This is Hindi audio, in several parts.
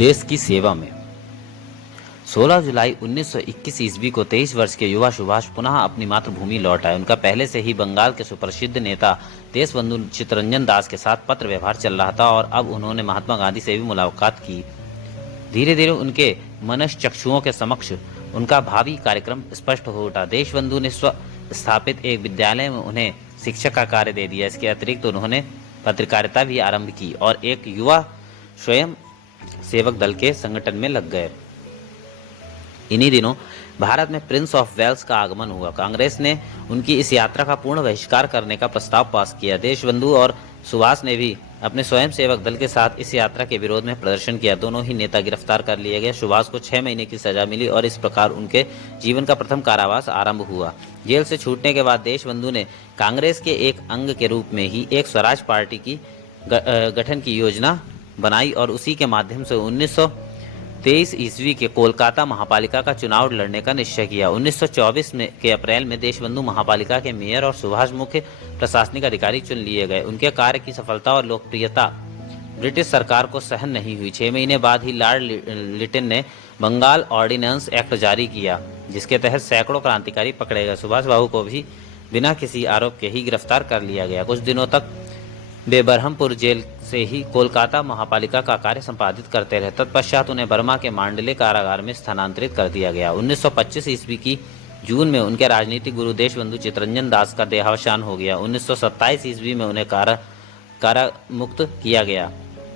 देश की सेवा में 16 जुलाई 1921 ईस्वी को 23 वर्ष के युवा सुभाष पुनः अपनी मातृभूमि लौट आए। उनका पहले से ही बंगाल के सुप्रसिद्ध नेता देशबंधु चित्तरंजन दास के साथ पत्र व्यवहार चल रहा था और अब उन्होंने महात्मा गांधी से भी मुलाकात की। धीरे धीरे उनके मनश्चक्षुओं के समक्ष उनका भावी कार्यक्रम स्पष्ट हो उठा। देशबंधु ने स्व स्थापित एक विद्यालय में उन्हें शिक्षक का कार्य दे दिया। इसके अतिरिक्त उन्होंने पत्रकारिता भी आरंभ की और एक युवा स्वयं सेवक दल के संगठन में लग गए। इन्हीं दिनों भारत में प्रिंस ऑफ वेल्स का आगमन हुआ। कांग्रेस ने उनकी इस यात्रा का पूर्ण बहिष्कार करने का प्रस्ताव पास किया। देशबंधु और सुभाष ने भी अपने स्वयं सेवक दल के साथ इस यात्रा के विरोध में प्रदर्शन किया। दोनों ही नेता गिरफ्तार कर लिए गए। सुभाष को 6 महीने की सजा मिली और इस प्रकार उनके जीवन का प्रथम कारावास आरंभ हुआ। जेल से छूटने के बाद देशबंधु ने कांग्रेस के एक अंग के रूप में ही एक स्वराज पार्टी की गठन की योजना बनाई और उसी के माध्यम से 1923 ईस्वी के कोलकाता महापालिका का चुनाव लड़ने का निश्चय किया। 1924 के अप्रैल में देशबंधु महापालिका के मेयर और सुभाष मुख्य प्रशासनिक अधिकारी चुन लिए गए। उनके कार्य की सफलता और लोकप्रियता ब्रिटिश सरकार को सहन नहीं हुई। 6 महीने बाद ही लॉर्ड लिटन ने बंगाल ऑर्डिनेंस एक्ट जारी किया, जिसके तहत सैकड़ों क्रांतिकारी पकड़े गए। सुभाष बाबू को भी बिना किसी आरोप के ही गिरफ्तार कर लिया गया। कुछ दिनों तक वे बरहमपुर जेल से ही कोलकाता महापालिका का कार्य संपादित करते रहे। तत्पश्चात उन्हें बर्मा के मांडले कारागार में स्थानांतरित कर दिया गया। 1925 ईस्वी की जून में उनके राजनीतिक गुरु देशबंधु चित्तरंजन दास का देहावसान हो गया। 1927 ईस्वी में उन्हें कारा मुक्त किया गया।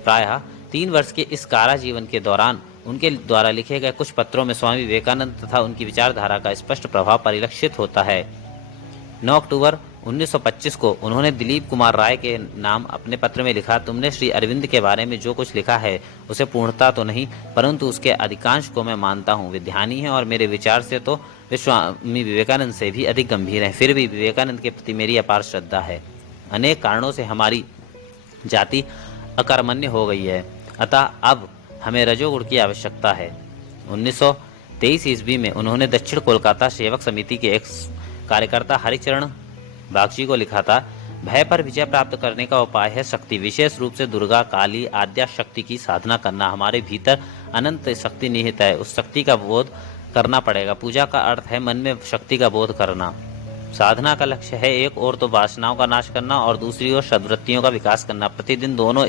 प्रायः 3 वर्ष के इस कारा जीवन के दौरान उनके द्वारा लिखे गए कुछ पत्रों में स्वामी विवेकानंद तथा उनकी विचारधारा का स्पष्ट प्रभाव परिलक्षित होता है। 9 अक्टूबर 1925 को उन्होंने दिलीप कुमार राय के नाम अपने पत्र में लिखा, तुमने श्री अरविंद के बारे में जो कुछ लिखा है उसे पूर्णता तो नहीं, परंतु उसके अधिकांश को मैं मानता हूँ। वे ध्यानी हैं और मेरे विचार से तो वे स्वामी विवेकानंद से भी अधिक गंभीर हैं। फिर भी विवेकानंद के प्रति मेरी अपार श्रद्धा है। अनेक कारणों से हमारी जाति अकर्मण्य हो गई है, अतः अब हमें रजोगुण की आवश्यकता है। 1923 ईस्वी में उन्होंने दक्षिण कोलकाता सेवक समिति के एक कार्यकर्ता हरिचरण बागची को लिखा था, भय पर विजय प्राप्त करने का उपाय है शक्ति, विशेष रूप से दुर्गा काली आद्या शक्ति की साधना करना। हमारे भीतर अनंत शक्ति निहित है, उस शक्ति का बोध करना पड़ेगा। पूजा का अर्थ है मन में शक्ति का बोध करना। साधना का लक्ष्य है एक ओर तो वासनाओं का नाश करना और दूसरी ओर सद्वृत्तियों का विकास करना। प्रतिदिन दोनों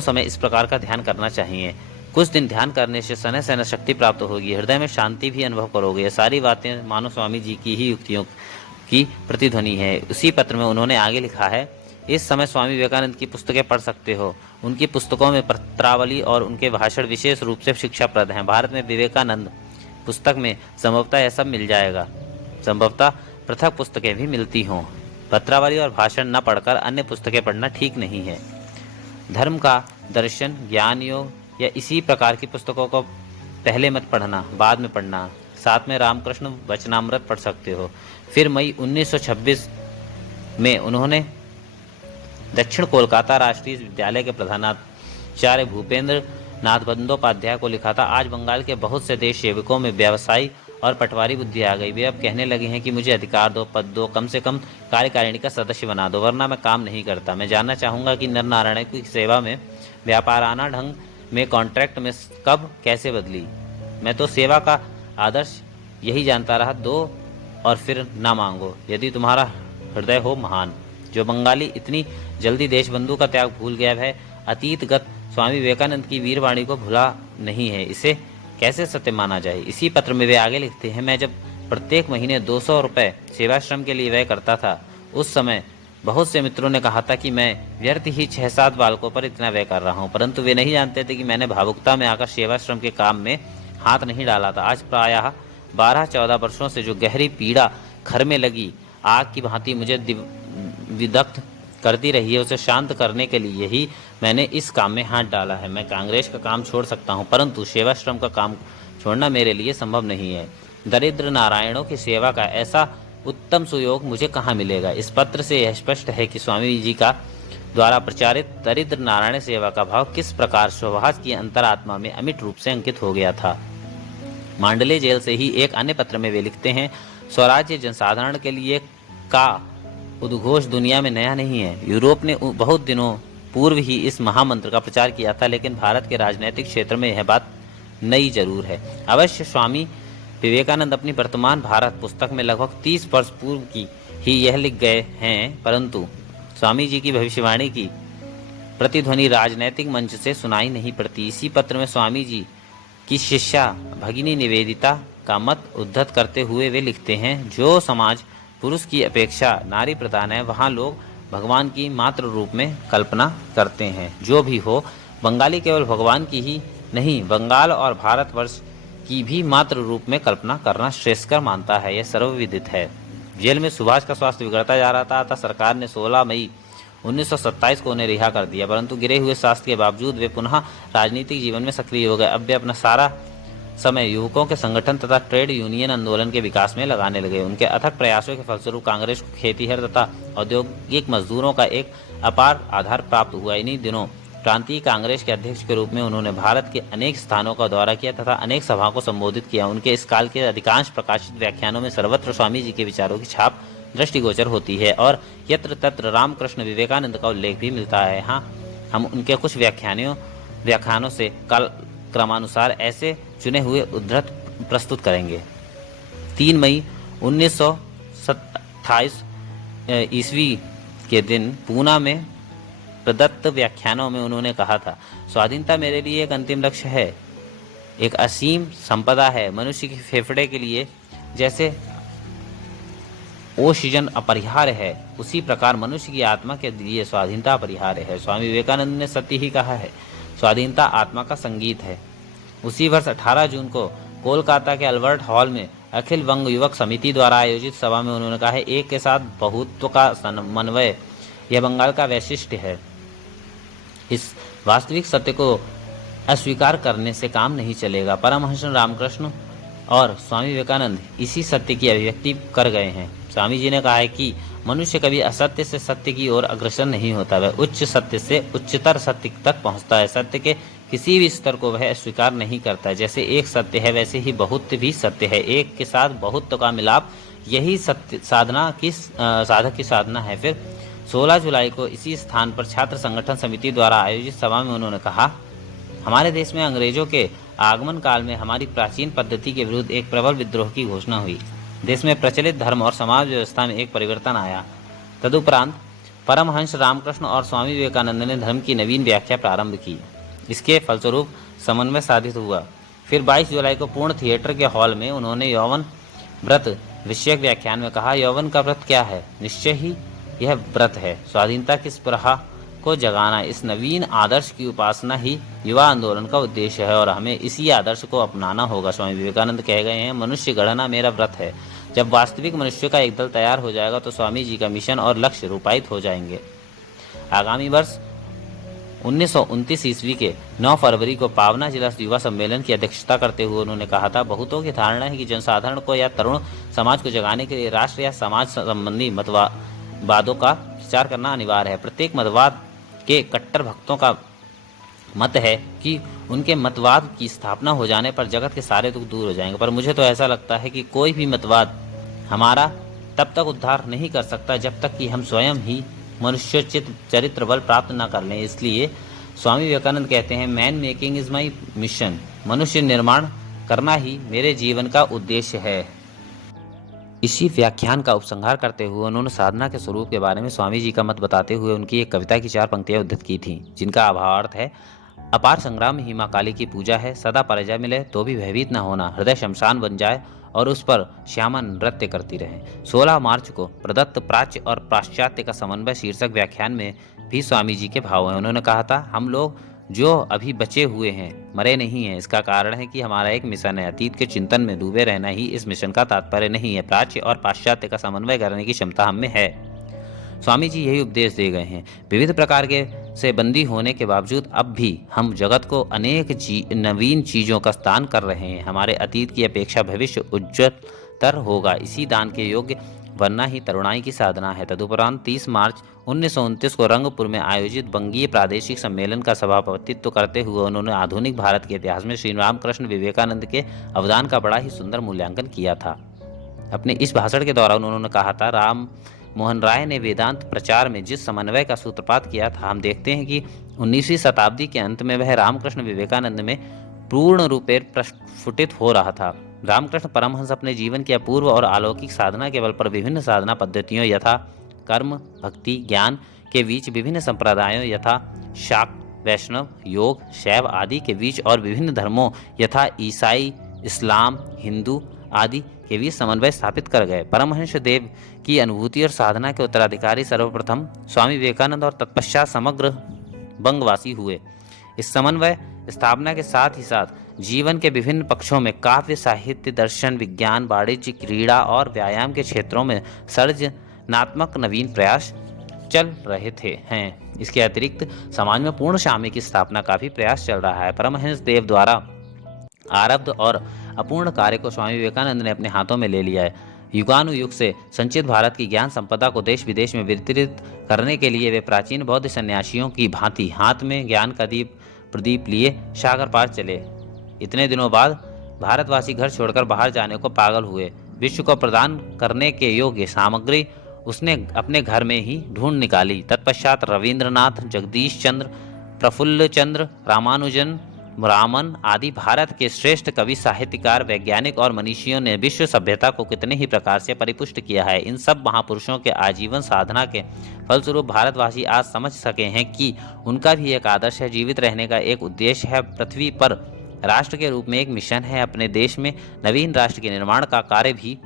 समय इस प्रकार का ध्यान करना चाहिए। कुछ दिन ध्यान करने से सने सने शक्ति प्राप्त होगी, हृदय में शांति भी अनुभव करोगे। ये सारी बातें मानो स्वामी जी की ही युक्तियों की प्रतिध्वनि है। उसी पत्र में उन्होंने आगे लिखा है, इस समय स्वामी विवेकानंद की पुस्तकें पढ़ सकते हो। उनकी पुस्तकों में पत्रावली और उनके भाषण विशेष रूप से शिक्षाप्रद हैं। भारत में विवेकानंद पुस्तक में संभवतः यह सब मिल जाएगा। संभवतः पृथक पुस्तकें भी मिलती हों। पत्रावली और भाषण न पढ़कर अन्य पुस्तकें पढ़ना ठीक नहीं है। धर्म का दर्शन, ज्ञान योग या इसी प्रकार की पुस्तकों को पहले मत पढ़ना, बाद में पढ़ना। साथ में रामकृष्ण वचनामृत पढ़ सकते हो। फिर मई 1926 में उन्होंने दक्षिण कोलकाता राष्ट्रीय विद्यालय के प्रधानाचार्य भूपेंद्र नाथ बंदोपाध्याय को लिखा था, आज बंगाल के बहुत से देश सेवकों में व्यवसायी और पटवारी बुद्धि आ गई। वे अब कहने लगे हैं कि मुझे अधिकार दो, पद दो, कम से कम कार्यकारिणी का सदस्य बना दो, वरना मैं काम नहीं करता। मैं जानना चाहूँगा कि नर नारायण की सेवा में व्यापाराना ढंग में कॉन्ट्रैक्ट में कब कैसे बदली। मैं तो सेवा का आदर्श यही जानता रहा, दो और फिर ना मांगो, यदि तुम्हारा हृदय हो महान। जो बंगाली इतनी जल्दी देशबंधु का त्याग भूल गया है, अतीतगत स्वामी विवेकानंद की वीरवाणी को भूला नहीं है, इसे कैसे सत्य माना जाए। इसी पत्र में वे आगे लिखते हैं, मैं जब प्रत्येक महीने 200 रुपये सेवाश्रम के लिए व्यय करता था, उस समय बहुत से मित्रों ने कहा था कि मैं व्यर्थ ही 6-7 बालकों पर इतना व्यय कर रहा हूँ, परंतु वे नहीं जानते थे कि मैंने भावुकता में आकर सेवाश्रम के काम में हाथ नहीं डाला था। आज प्रायः 12-14 वर्षों से जो गहरी पीड़ा घर में लगी आग की भांति मुझे विदग्ध करती रही है, उसे शांत करने के लिए ही मैंने इस काम में हाथ डाला है। मैं कांग्रेस का काम छोड़ सकता हूँ, परंतु सेवाश्रम का काम छोड़ना मेरे लिए संभव नहीं है। दरिद्र नारायणों की सेवा का ऐसा उत्तम सुयोग मुझे कहाँ मिलेगा। इस पत्र से यह स्पष्ट है कि स्वामी जी का द्वारा प्रचारित दरिद्र नारायण सेवा का भाव किस प्रकार सुभाष की अंतरात्मा में अमिट रूप से अंकित हो गया था। मांडले जेल से ही एक अन्य पत्र में वे लिखते हैं, स्वराज्य जनसाधारण के लिए का उद्घोष दुनिया में नया नहीं है। यूरोप ने बहुत दिनों पूर्व ही इस महामंत्र का प्रचार किया था, लेकिन भारत के राजनीतिक क्षेत्र में यह बात नई जरूर है। अवश्य स्वामी विवेकानंद अपनी वर्तमान भारत पुस्तक में लगभग 30 वर्ष पूर्व की ही यह लिख गए हैं, परंतु स्वामी जी की भविष्यवाणी की प्रतिध्वनि राजनैतिक मंच से सुनाई नहीं पड़ती। इसी पत्र में स्वामी जी की शिष्या भगिनी निवेदिता का मत उद्धत करते हुए वे लिखते हैं, जो समाज पुरुष की अपेक्षा नारी प्रधान है, वहाँ लोग भगवान की मात्र रूप में कल्पना करते हैं। जो भी हो, बंगाली केवल भगवान की ही नहीं, बंगाल और भारतवर्ष की भी मात्र रूप में कल्पना करना श्रेयस्कर मानता है, यह सर्वविदित है। जेल में सुभाष का स्वास्थ्य बिगड़ता जा रहा था, सरकार ने 16 मई 1927 को उन्हें रिहा कर दिया, परंतु गिरे हुए स्वास्थ्य के बावजूद वे पुनः राजनीतिक जीवन में सक्रिय हो गए। अब वे अपना सारा समय युवकों के संगठन तथा ट्रेड यूनियन आंदोलन के विकास में लगाने लगे। उनके अथक प्रयासों के फलस्वरूप कांग्रेस को खेतीहर तथा औद्योगिक मजदूरों का एक अपार आधार प्राप्त हुआ। इन्हीं दिनों प्रांतीय कांग्रेस के अध्यक्ष के रूप में उन्होंने भारत के अनेक स्थानों का दौरा किया तथा अनेक सभाओं को संबोधित किया। उनके इस काल के अधिकांश प्रकाशित व्याख्यानों में सर्वत्र स्वामी जी के विचारों की छाप दृष्टिगोचर होती है और यत्र तत्र रामकृष्ण विवेकानंद का उल्लेख भी मिलता है। हाँ, हम उनके कुछ व्याख्यानों से क्रमानुसार ऐसे चुने हुए उद्धृत प्रस्तुत करेंगे। 3 मई 1928 ईस्वी के दिन पूना में प्रदत्त व्याख्यानों में उन्होंने कहा था, स्वाधीनता मेरे लिए एक अंतिम लक्ष्य है, एक असीम संपदा है। मनुष्य के फेफड़े के लिए जैसे ऑक्सीजन अपरिहार्य है, उसी प्रकार मनुष्य की आत्मा के लिए स्वाधीनता अपरिहार्य है। स्वामी विवेकानंद ने सत्य ही कहा है, स्वाधीनता आत्मा का संगीत है। उसी वर्ष 18 जून को कोलकाता के अल्बर्ट हॉल में अखिल वंग युवक समिति द्वारा आयोजित सभा में उन्होंने कहा है, एक के साथ बहुत्व का समन्वय यह बंगाल का वैशिष्ट्य है। इस वास्तविक सत्य को अस्वीकार करने से काम नहीं चलेगा। परमहंस रामकृष्ण और स्वामी विवेकानंद इसी सत्य की अभिव्यक्ति कर गए हैं। स्वामी जी ने कहा है कि मनुष्य कभी असत्य से सत्य की ओर अग्रसर नहीं होता, वह उच्च सत्य से उच्चतर सत्य तक पहुंचता है। सत्य के किसी भी स्तर को वह स्वीकार नहीं करता। जैसे एक सत्य है, वैसे ही बहुत्व भी सत्य है। एक के साथ बहुत्व का मिलाप, यही सत्य साधक की साधना है। फिर 16 जुलाई को इसी स्थान पर छात्र संगठन समिति द्वारा आयोजित सभा में उन्होंने कहा, हमारे देश में अंग्रेजों के आगमन काल में हमारी प्राचीन पद्धति के विरुद्ध एक प्रबल विद्रोह की घोषणा हुई। देश में प्रचलित धर्म और समाज व्यवस्था में एक परिवर्तन आया। तदुपरांत परमहंस रामकृष्ण और स्वामी विवेकानंद ने धर्म की नवीन व्याख्या प्रारंभ की। इसके फलस्वरूप समन्वय साधित हुआ। फिर 22 जुलाई को पूर्ण थिएटर के हॉल में उन्होंने यौवन व्रत विषयक व्याख्यान में कहा, यौवन का व्रत क्या है? निश्चय ही यह व्रत है स्वाधीनता की स्पृहा को जगाना। इस नवीन आदर्श की उपासना ही युवा आंदोलन का उद्देश्य है और हमें इसी आदर्श को अपनाना होगा। स्वामी विवेकानंद कह गए हैं, मनुष्य गढ़ना मेरा व्रत है। जब वास्तविक मनुष्य का एक दल तैयार हो जाएगा तो स्वामी जी का मिशन और लक्ष्य रूपायित हो जाएंगे। आगामी वर्ष 1929 ईस्वी के 9 फरवरी को पावना जिला युवा सम्मेलन की अध्यक्षता करते हुए उन्होंने कहा था, बहुतों की धारणा है कि जनसाधारण को या तरुण समाज को जगाने के लिए राष्ट्र या समाज संबंधी मतवादों का विचार करना अनिवार्य है। प्रत्येक मतवाद के कट्टर भक्तों का मत है कि उनके मतवाद की स्थापना हो जाने पर जगत के सारे दुख दूर हो जाएंगे, पर मुझे तो ऐसा लगता है कि कोई भी मतवाद हमारा तब तक उद्धार नहीं कर सकता जब तक कि हम स्वयं ही मनुष्योचित चरित्र बल प्राप्त न कर लें। इसलिए स्वामी विवेकानंद कहते हैं, man making is my mission, मनुष्य निर्माण करना ही मेरे जीवन का उद्देश्य है। इसी व्याख्यान का उपसंहार करते हुए उन्होंने साधना के स्वरूप के बारे में स्वामी जी का मत बताते हुए उनकी एक कविता की 4 पंक्तियां उद्धृत की थीं, जिनका भावार्थ है, अपार संग्राम में ही मां काली की पूजा है, सदा पराजय मिले तो भी भयभीत न होना, हृदय शमशान बन जाए और उस पर श्यामा नृत्य करती रहे। 16 मार्च को प्रदत्त प्राच्य और पाश्चात्य का समन्वय शीर्षक व्याख्यान में भी स्वामी जी के भाव हैं। उन्होंने कहा था, हम लोग जो अभी बचे हुए हैं मरे नहीं हैं। इसका कारण है कि हमारा एक मिशन है। अतीत के चिंतन में डूबे रहना ही इस मिशन का तात्पर्य नहीं है। प्राच्य और पाश्चात्य का समन्वय करने की क्षमता हम में है। स्वामी जी यही उपदेश दे गए हैं। विविध प्रकार के से बंदी होने के बावजूद अब भी हम जगत को अनेक नवीन चीजों का दान कर रहे हैं। हमारे अतीत की अपेक्षा भविष्य उज्ज्वलतर होगा। इसी दान के योग्य बनना ही तरुणाई की साधना है। तदुपरांत 30 मार्च 1929 को रंगपुर में आयोजित बंगीय प्रादेशिक सम्मेलन का सभापतित्व करते हुए उन्होंने आधुनिक भारत के इतिहास में श्री रामकृष्ण विवेकानंद के अवदान का बड़ा ही सुंदर मूल्यांकन किया था। अपने इस भाषण के दौरान उन्होंने कहा था, मोहन राय ने वेदांत प्रचार में जिस समन्वय का सूत्रपात किया था, हम देखते हैं कि 19वीं शताब्दी के अंत में वह रामकृष्ण विवेकानंद में पूर्ण रूपेण प्रस्फुटित हो रहा था। रामकृष्ण परमहंस अपने जीवन की अपूर्व और अलौकिक साधना के बल पर विभिन्न साधना पद्धतियों यथा कर्म, भक्ति, ज्ञान के बीच विभिन्न संप्रदायों यथा शाक्त, वैष्णव, योग, शैव आदि के बीच और विभिन्न धर्मों यथा ईसाई, इस्लाम, हिंदू आदि के बीच समन्वय स्थापित कर गए। परमहंस देव की अनुभूति और साधना के उत्तराधिकारी सर्वप्रथम स्वामी विवेकानंद और तत्पश्चात समग्र बंगवासी हुए। इस समन्वय स्थापना के साथ ही साथ जीवन के विभिन्न पक्षों में काव्य, साहित्य, दर्शन, विज्ञान, वाणिज्य, क्रीड़ा और व्यायाम के क्षेत्रों में सृजनात्मक नवीन प्रयास चल रहे हैं। इसके अतिरिक्त समाज में पूर्ण शांति की स्थापना का भी प्रयास चल रहा है। परमहंस देव द्वारा आरब्ध और अपूर्ण कार्य को स्वामी विवेकानंद ने अपने हाथों में ले लिया है। युगानुयुग से संचित भारत की ज्ञान संपदा को देश विदेश में वितरित करने के लिए वे प्राचीन बौद्ध सन्यासियों की भांति हाथ में ज्ञान का प्रदीप लिए सागर पार चले। इतने दिनों बाद भारतवासी घर छोड़कर बाहर जाने को पागल हुए। विश्व को प्रदान करने के योग्य सामग्री उसने अपने घर में ही ढूंढ निकाली। तत्पश्चात रविंद्रनाथ, जगदीश चंद्र, प्रफुल्ल चंद्र, रामानुजन, रामन आदि भारत के श्रेष्ठ कवि, साहित्यकार, वैज्ञानिक और मनीषियों ने विश्व सभ्यता को कितने ही प्रकार से परिपुष्ट किया है। इन सब महापुरुषों के आजीवन साधना के फलस्वरूप भारतवासी आज समझ सके हैं कि उनका भी एक आदर्श है, जीवित रहने का एक उद्देश्य है, पृथ्वी पर राष्ट्र के रूप में एक मिशन है। अपने देश में नवीन राष्ट्र के निर्माण का कार्य भी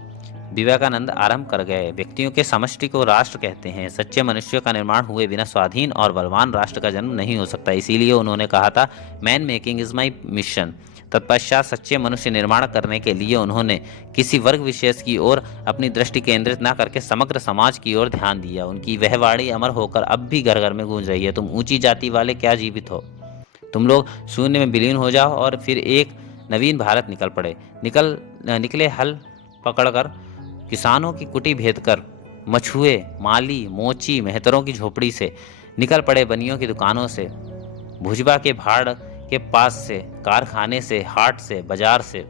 विवेकानंद आरंभ कर गए। व्यक्तियों के समष्टि को राष्ट्र कहते हैं। सच्चे मनुष्य का निर्माण हुए बिना स्वाधीन और बलवान राष्ट्र का जन्म नहीं हो सकता। इसीलिए उन्होंने कहा था, man making is my mission. तत्पश्चात सच्चे मनुष्य निर्माण करने के लिए उन्होंने किसी वर्ग विशेष की ओर अपनी दृष्टि केंद्रित न करके समग्र समाज की ओर ध्यान दिया। उनकी वह वाणी अमर होकर अब भी घर घर में गूंज रही है, तुम ऊंची जाति वाले क्या जीवित हो, तुम लोग शून्य में विलीन हो जाओ। और फिर एक नवीन भारत निकल पड़े। निकले हल पकड़कर, किसानों की कुटी भेद कर, मछुए, माली, मोची, मेहतरों की झोपड़ी से, निकल पड़े बनियों की दुकानों से, भुजबा के भाड़ के पास से, कारखाने से, हाट से, बाजार से।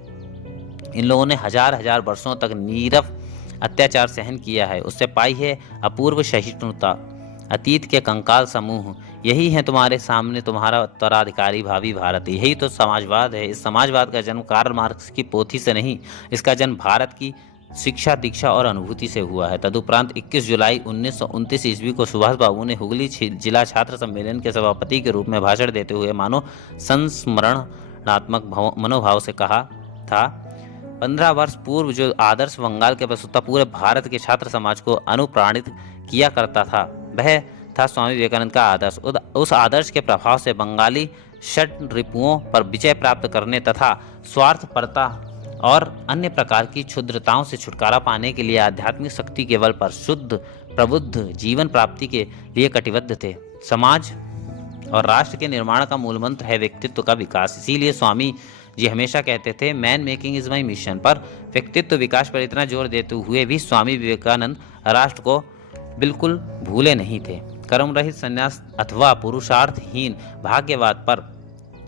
इन लोगों ने हजार हजार वर्षों तक नीरव अत्याचार सहन किया है। उससे पाई है अपूर्व सहिष्णुता। अतीत के कंकाल समूह यही है तुम्हारे सामने, तुम्हारा उत्तराधिकारी भावी भारत। यही तो समाजवाद है। इस समाजवाद का जन्म कार्ल मार्क्स की पोथी से नहीं, इसका जन्म भारत की शिक्षा, दीक्षा और अनुभूति से हुआ है। तदुपरांत 21 जुलाई 1929 ईस्वी को सुभाष बाबू ने हुगली जिला छात्र सम्मेलन के सभापति के रूप में भाषण देते हुए मानो संस्मरणात्मक मनोभाव से कहा था, 15 वर्ष पूर्व जो आदर्श बंगाल के प्रस्तुता पूरे भारत के छात्र समाज को अनुप्राणित किया करता था, वह था स्वामी विवेकानंद का आदर्श। उस आदर्श के प्रभाव से बंगाली षट रिपुओं पर विजय प्राप्त करने तथा स्वार्थपरता और अन्य प्रकार की क्षुद्रताओं से छुटकारा पाने के लिए आध्यात्मिक शक्ति के बल पर शुद्ध प्रबुद्ध जीवन प्राप्ति के लिए कटिबद्ध थे। समाज और राष्ट्र के निर्माण का मूल मंत्र है व्यक्तित्व का विकास। इसीलिए स्वामी जी हमेशा कहते थे, man making is my mission. पर व्यक्तित्व विकास पर इतना जोर देते हुए भी स्वामी विवेकानंद राष्ट्र को बिल्कुल भूले नहीं थे। कर्म रहित संन्यास अथवा पुरुषार्थहीन भाग्यवाद पर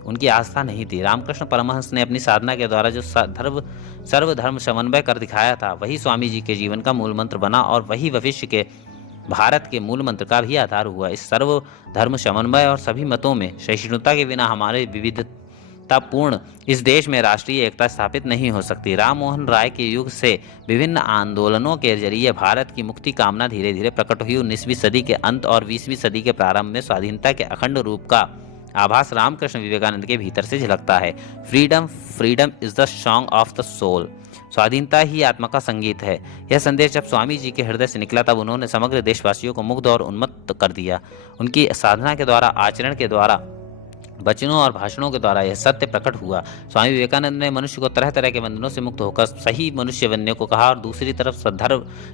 उनकी आस्था नहीं थी। रामकृष्ण परमहंस ने अपनी साधना के द्वारा जो सर्वधर्म समन्वय कर दिखाया था, वही स्वामी जी के जीवन का मूल मंत्र बना और वही भविष्य के भारत के मूल मंत्र का भी आधार हुआ। इस सर्वधर्म समन्वय और सभी मतों में सहिष्णुता के बिना हमारे विविधतापूर्ण इस देश में राष्ट्रीय एकता स्थापित नहीं हो सकती। राम मोहन राय के युग से विभिन्न आंदोलनों के जरिए भारत की मुक्ति कामना धीरे धीरे प्रकट हुई। 19वीं सदी के अंत और 20वीं सदी के प्रारंभ में स्वाधीनता के अखंड रूप का आभास रामकृष्ण विवेकानंद के भीतर से झलकता है। Freedom freedom is the song of the soul. स्वाधीनता ही आत्मा का संगीत है। यह संदेश जब स्वामी जी के हृदय से निकला तब उन्होंने समग्र देशवासियों को मुग्ध और उन्मत्त कर दिया। उनकी साधना के द्वारा, आचरण के द्वारा, वचनों और भाषणों के द्वारा यह सत्य प्रकट हुआ। स्वामी विवेकानंद ने मनुष्य को तरह तरह के बंधनों से मुक्त होकर सही मनुष्य बनने को कहा और दूसरी तरफ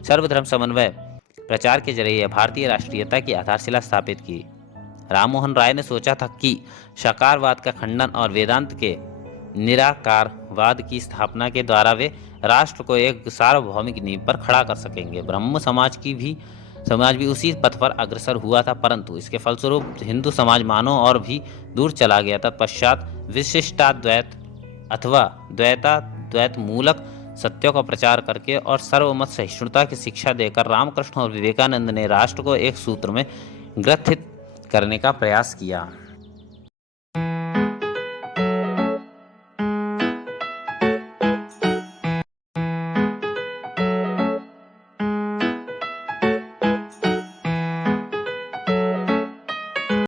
सर्वधर्म समन्वय प्रचार के जरिए भारतीय राष्ट्रीयता की आधारशिला स्थापित की। राम मोहन राय ने सोचा था कि साकारवाद का खंडन और वेदांत के निराकारवाद की स्थापना के द्वारा वे राष्ट्र को एक सार्वभौमिक नींव पर खड़ा कर सकेंगे। ब्रह्म समाज भी उसी पथ पर अग्रसर हुआ था, परंतु इसके फलस्वरूप हिंदू समाज मानव और भी दूर चला गया। तत्पश्चात विशिष्टाद्वैत अथवा द्वैत मूलक सत्यों का प्रचार करके और सर्वमत सहिष्णुता की शिक्षा देकर रामकृष्ण और विवेकानंद ने राष्ट्र को एक सूत्र में ग्रथित करने का प्रयास किया।